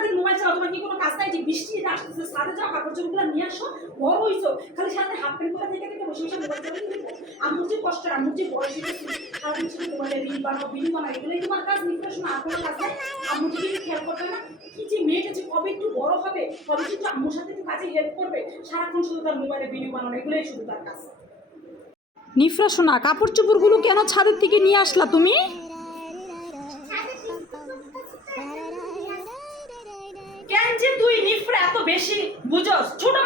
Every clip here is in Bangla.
সারাদিন মোবাইল চালাও, তোমার কি কোনো কাজ নাই? যে বৃষ্টি আসতেছে, ছাদে যাও, কাপড় চোপড়গুলো নিয়ে আসো, বড় হইছো, খালি সাথে হাফ প্যান্ট করে থেকে থেকে বসে বসে মোবাইল চালাতে। আম্মুর যে কষ্ট, আম্মুর যে বয়স হয়েছে, সারাদিন শুধু মোবাইলে রিল বানাও, ভিডিও বানাও, এগুলোই তোমার কাজ। নির্দেশনা আর কোনো কাজ নাই? আম্মুর যদি খেয়াল করবে না, কি যে মেয়েটা যে কবে একটু বড় হবে, কবে কিন্তু আম্মুর সাথে একটু কাজে হেল্প করবে, সারাক্ষণ শুধু তার মোবাইলে ভিডিও বানানো, এগুলোই শুধু তার কাজ। নিফরা শোনা, কাপড় চোপড়গুলো কেন ছাদের থেকে নিয়ে আসলা তুমি? কেন যে তুই নিফরা এত বেশি বুঝোস? ছোট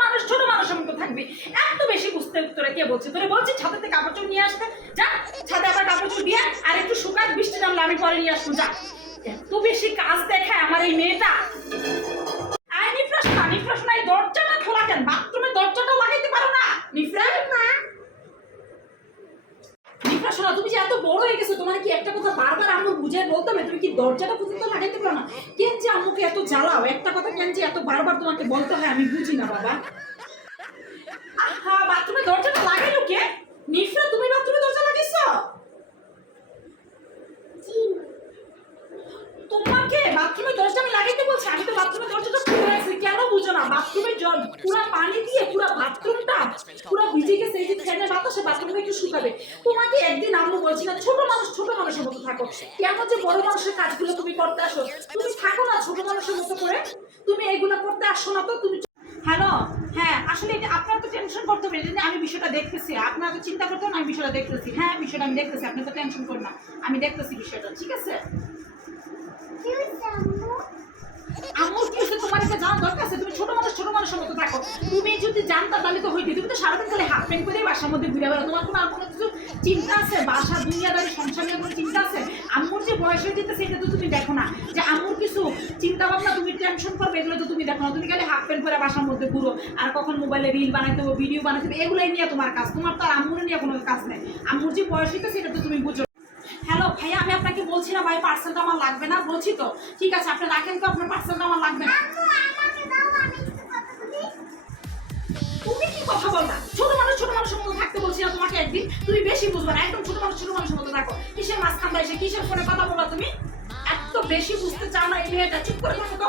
মানুষের মতো থাকবি, এত বেশি বুঝতে তোরা কে বলছে? তোরা বলছিস ছাদের থেকে কাপড় চোপড় নিয়ে আসতে, যা ছাদে আবার কাপড় চোপড় দিয়ে আর একটু শুকাক, বৃষ্টি নামলে আমি পরে নিয়ে আসবো, যা। এত বেশি কাজ দেখায় আমার এই মেয়েটা। আয় নিফরা শোনা, এই দরজাটা খোলা কেন? বাথরুমের দরজাটা লাগাইতে পারো না নিফরা? নিফরা শোনা, তুমি যে এত বড় হয়ে গেছো, তোমার কি একটা কথা বারবার আম্মু বুঝাই বলতে হবে? তুমি কি দরজাটা পর্যন্ত লাগাইতে পারো না? কেন যে আম্মুকে এত জ্বালাও? একটা কথা কেন যে এত বারবার তোমাকে বলতে হয় আমি বুঝি না বাবা। আহা, বাথরুমের দরজাটা লাগাইলো কে? নিফরা, তুমি বাথরুমের দরজা লাগাইছো? তোমাকে বাথরুমের দরজা আমি লাগাইতে বলছি? আমি তো বাথরুমের দরজাটা খুলে রাখছি, কেন বুঝো না? বাথরুমের জল পুরো পানি দিয়ে পুরো বাথরুমটা পুরো ভিজে গেছে, এই যে ফ্যানের বাতাসে বাথরুমে একটু শুকাবে। তোমাকে একদিন আম্মু বলছি না ছোট মানুষের মতো থাকো, কেন যে বড় মানুষের কাজগুলো তুমি করতে আসো? তুমি থাকো না ছোট মানুষের মতো করে, তুমি এইগুলো করতে আসো না তো? তুমি হ্যালো, হ্যাঁ আসলে এটা আপনারা তো টেনশন করতে হবে, আমি বিষয়টা দেখতেছি, আপনারা তো চিন্তা করতে না, আমি বিষয়টা দেখতেছি। হ্যাঁ, বিষয়টা আমি দেখতেছি, আপনি তো টেনশন করুন না, আমি দেখতেছি বিষয়টা, ঠিক আছে? আম্মুর কি হচ্ছে? তোমার এটা জানার দরকার আছে? তুমি ছোট মানুষের মতো থাকো। তুমি যদি জানতা তাহলে তো হইতে। তুমি তো সারাদিন খালি হাফ প্যান্ট করে বাসার মধ্যে ঘুরে বেড়াও, তোমার কোনো আর কোনো কিছু চিন্তা আছে? বাসা দুনিয়াদারি সংসার নিয়ে কোনো চিন্তা আছে? আম্মুর যে বয়স হয়ে যেতেছে এটা তো তুমি দেখো না, যে আম্মুর কিছু চিন্তা ভাবনা তুমি টেনশন করবে, এগুলো তো তুমি দেখো না। তুমি খালি হাফ প্যান্ট করে বাসার মধ্যে ঘুরো, আর কখন মোবাইলে রিল বানাইতে হবে, ভিডিও বানাইতে হবে, এগুলোই নিয়ে তোমার কাজ। তোমার তো আর আম্মুর নিয়ে কোনো কাজ নেই। আম্মুর যে বয়স হইতেছে এটা তো তুমি বুঝো। হ্যালো ভাইয়া, আমি আপনাকে বলছি না ভাই পার্সেলটা আমার লাগবে না, বলছি তো। ঠিক আছে, আপনি রাখেন তো, আপনার পার্সেলটা আমার লাগবে না। তুমি কি কথা বলবা? ছোট মানুষের মতো থাকতে বলছি না তোমাকে একদিন? তুমি বেশি বুঝবা না, একদম ছোট মানুষের মতো থাকো। কিসের মাঝখান এসে কিসের ফোনে কথা বলবা তুমি? এত বেশি বুঝতে চাও না এই মেয়েটা, চুপ করে থাকো তো।